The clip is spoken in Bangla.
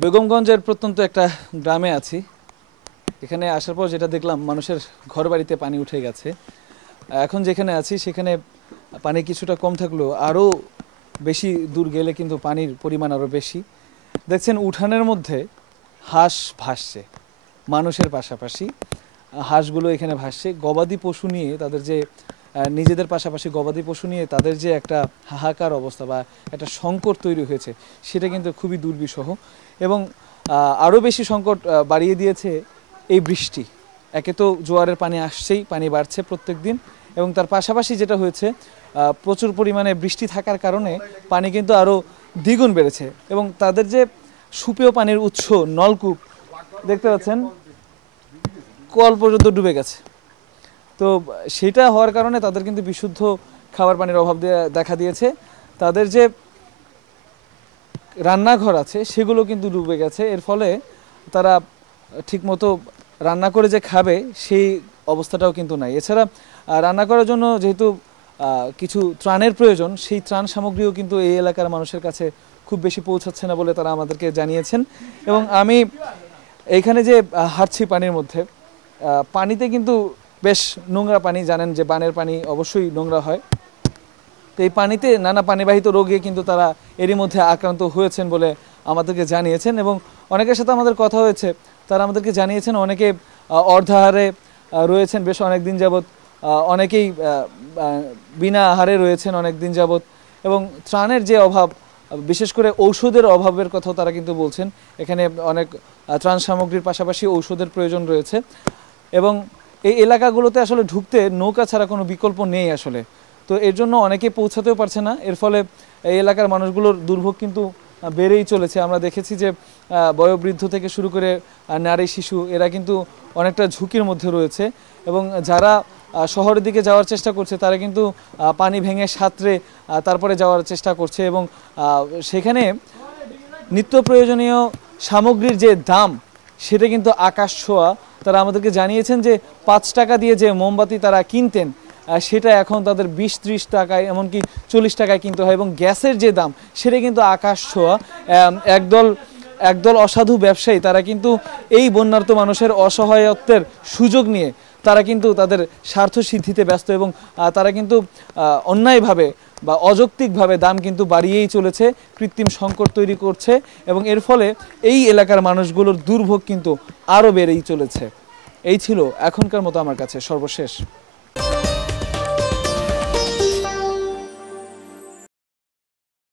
বেগমগঞ্জের প্রত্যন্ত একটা গ্রামে আছি। এখানে আসার পর যেটা দেখলাম, মানুষের ঘরবাড়িতে পানি উঠে গেছে। এখন যেখানে আছি সেখানে পানি কিছুটা কম থাকলেও আরও বেশি দূর গেলে কিন্তু পানির পরিমাণ আরও বেশি। দেখছেন উঠানের মধ্যে হাঁস ভাসছে, মানুষের পাশাপাশি হাঁসগুলো এখানে ভাসছে। গবাদি পশু নিয়ে তাদের যে নিজেদের পাশাপাশি গবাদি পশু নিয়ে তাদের যে একটা হাহাকার অবস্থা বা একটা সংকট তৈরি হয়েছে, সেটা কিন্তু খুবই দুর্বিষহ। এবং আরও বেশি সংকট বাড়িয়ে দিয়েছে এই বৃষ্টি। একে তো জোয়ারের পানি আসছেই, পানি বাড়ছে প্রত্যেক দিন, এবং তার পাশাপাশি যেটা হয়েছে, প্রচুর পরিমাণে বৃষ্টি থাকার কারণে পানি কিন্তু আরও দ্বিগুণ বেড়েছে। এবং তাদের যে সুপেয় পানির উৎস নলকূপ দেখতে পাচ্ছেন, কল পর্যন্ত ডুবে গেছে। তো সেটা হওয়ার কারণে তাদের কিন্তু বিশুদ্ধ খাবার পানির অভাব দেখা দিয়েছে। তাদের যে রান্নাঘর আছে সেগুলো কিন্তু ডুবে গেছে। এর ফলে তারা ঠিকমতো রান্না করে যে খাবে সেই অবস্থাটাও কিন্তু নাই। এছাড়া রান্না করার জন্য যেহেতু কিছু ত্রাণের প্রয়োজন, সেই ত্রাণ সামগ্রীও কিন্তু এই এলাকার মানুষের কাছে খুব বেশি পৌঁছাচ্ছে না বলে তারা আমাদেরকে জানিয়েছেন। এবং আমি এইখানে যে হাঁটছি পানির মধ্যে, পানিতে কিন্তু বেশ নোংরা পানি। জানেন যে বানের পানি অবশ্যই নোংরা হয়। তো এই পানিতে নানা পানিবাহিত রোগে কিন্তু তারা এরই মধ্যে আক্রান্ত হয়েছেন বলে আমাদেরকে জানিয়েছেন। এবং অনেকের সাথে আমাদের কথা হয়েছে, তারা আমাদেরকে জানিয়েছেন অনেকে অর্ধাহারে রয়েছেন বেশ অনেক দিন যাবৎ, অনেকেই বিনা আহারে রয়েছেন অনেক দিন যাবৎ। এবং ত্রাণের যে অভাব, বিশেষ করে ঔষধের অভাবের কথাও তারা কিন্তু বলছেন। এখানে অনেক ত্রাণ সামগ্রীর পাশাপাশি ঔষধের প্রয়োজন রয়েছে। এবং এই এলাকাগুলোতে আসলে ঢুকতে নৌকা ছাড়া কোনো বিকল্প নেই আসলে। তো এর জন্য অনেকে পৌঁছাতেও পারছে না। এর ফলে এই এলাকার মানুষগুলোর দুর্ভোগ কিন্তু বেড়েই চলেছে। আমরা দেখেছি যে বয়োবৃদ্ধ থেকে শুরু করে নারী শিশু এরা কিন্তু অনেকটা ঝুঁকির মধ্যে রয়েছে। এবং যারা শহরের দিকে যাওয়ার চেষ্টা করছে তারা কিন্তু পানি ভেঙে সাঁতরে তারপরে যাওয়ার চেষ্টা করছে। এবং সেখানে নিত্য প্রয়োজনীয় সামগ্রীর যে দাম, সেটা কিন্তু আকাশ ছোঁয়া। তারা আমাদেরকে জানিয়েছেন যে 5 টাকা দিয়ে যে মোমবাতি তারা কিনতেন, সেটা এখন তাদের 20-30 টাকায়, এমনকি 40 টাকায় কিনতে হয়। এবং গ্যাসের যে দাম, সেটা কিন্তু আকাশ ছোঁয়া। একদল অসাধু ব্যবসায়ী তারা কিন্তু এই বন্যার্ত মানুষের অসহায়ত্বের সুযোগ নিয়ে তারা কিন্তু তাদের স্বার্থ সিদ্ধিতে ব্যস্ত। এবং তারা কিন্তু অন্যায়ভাবে বা অযৌক্তিকভাবে দাম কিন্তু বাড়িয়েই চলেছে, কৃত্রিম সংকট তৈরি করছে। এবং এর ফলে এই এলাকার মানুষগুলোর দুর্ভোগ কিন্তু আরও বেড়েই চলেছে। এই ছিল এখনকার মতো আমার কাছে সর্বশেষ।